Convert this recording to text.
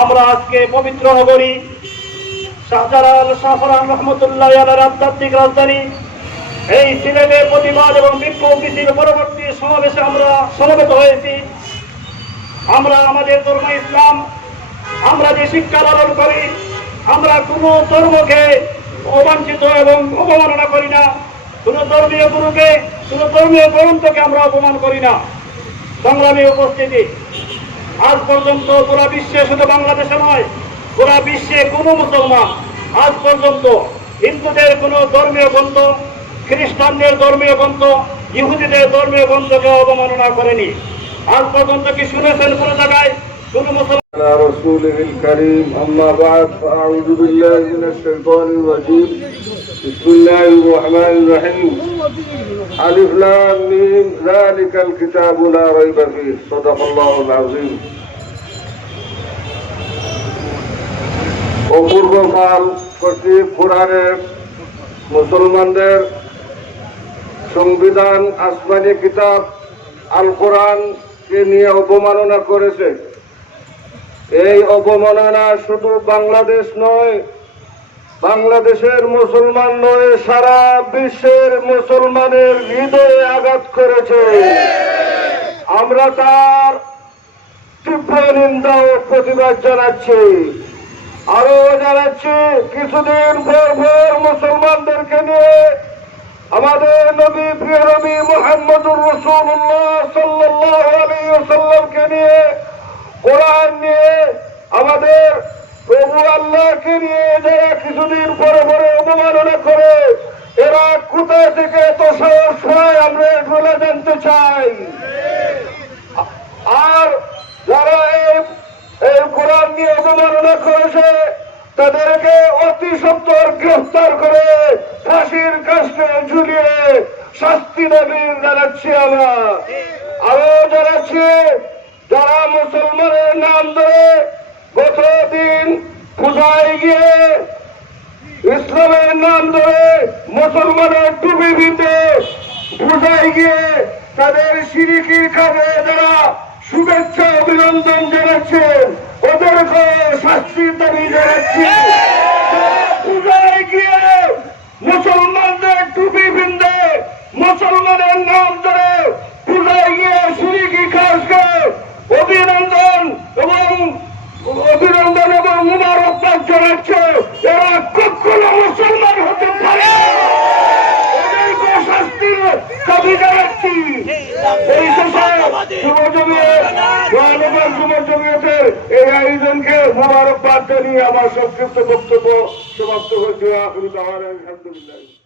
আমরা আজকে পবিত্র নগরী শাহজালাল শাহরান রহমতুল্লাহ আলার আধ্যাত্মিক রাজধানী। এই সিলেটে প্রতিবাদ এবং বিক্ষোভ পরবর্তী সমাবেশে আমরা সমবেত হয়েছি। আমরা আমাদের ধর্ম ইসলাম, আমরা যে শিক্ষা লালন করি, আমরা কোনো ধর্মকে অবাঞ্ছিত এবং অবমাননা করি না। কোনো ধর্মীয় গুরুকে, কোনো ধর্মীয় গ্রন্থকে আমরা অপমান করি না। সংগ্রামী উপস্থিতি আজ পর্যন্ত পুরা বিশ্বে শুধু বাংলাদেশে নয় পুরা বিশ্বে কোনো মুসলমান আজ পর্যন্ত হিন্দুদের কোনো ধর্মীয় বন্ধ, খ্রিস্টানদের ধর্মীয় বন্ধ, ইহুদিদের ধর্মীয় বন্ধকে অবমাননা করেনি। আজ পর্যন্ত কি শুনেছেন কোনো জায়গায় على رسوله الكريم أما بعد فأعوذ بالله من الشيطان الرجيم بسم الله الرحمن الرحيم ألف لام ميم ذلك الكتاب لا ريب فيه صدق الله العظيم অপূর্ব কাল কর্তৃক কোরআনের মুসলমানদের সংবিধান আসমানি কিতাব আল কোরআনকে নিয়ে অবমাননা করেছে এই অবমাননা শুধু বাংলাদেশ নয়, বাংলাদেশের মুসলমান নয়, সারা বিশ্বের মুসলমানের হৃদয়ে আঘাত করেছে। আমরা তার তীব্র নিন্দা ও প্রতিবাদ জানাচ্ছি। আরও জানাচ্ছি, কিছুদিন ভোর ভোর মুসলমানদেরকে নিয়ে আমাদের নবী, প্রিয় নবী মোহাম্মদুর রসুল্লাহ সাল্লাহ আলী সাল্লামকে নিয়ে কোরআন নিয়ে আমাদের প্রভু আল্লাহকে নিয়ে যারা কিছুদিন পরে পরে অবমাননা করে, এরা কোথায় থেকে এত সাহস হয় আমরা এগুলো জানতে চাই। আর যারা এই কোরআন নিয়ে অবমাননা করেছে, তাদেরকে অতি সত্তর গ্রেফতার করে ফাঁসির কাছে ঝুলিয়ে শাস্তি দাবির জানাচ্ছি আমরা। আরও জানাচ্ছি, যারা মুসলমানের নাম ধরে গত দিন পূজায় গিয়ে ইসলামের নাম ধরে মুসলমানের টুপি দিতে বুঝাই গিয়ে তাদের সিরিকির কাজে যারা শুভেচ্ছা অভিনন্দন জানাচ্ছেন ওদেরকে শাস্তির দাবি জানাচ্ছি যারা পূজায় গিয়ে মুসলমানদের টুপি বিন্দে মুসলমানের নাম ধরে পূজায় গিয়ে সিরিকি কাজকে অভিনন্দন এবং অভিনন্দন এবং মুবারকবাদ জানাচ্ছে এরা কখনো মুসলমান হতে পারে না। এদেরকে শাস্তির দাবি জানাচ্ছি এই শেষে যুব জমিয়ত মহানগর যুব জমিয়তের এই আয়োজনকে মুবারকবাদ জানিয়ে আমার সংক্ষিপ্ত বক্তব্য সমাপ্ত হয়েছে আলহামদুলিল্লাহ।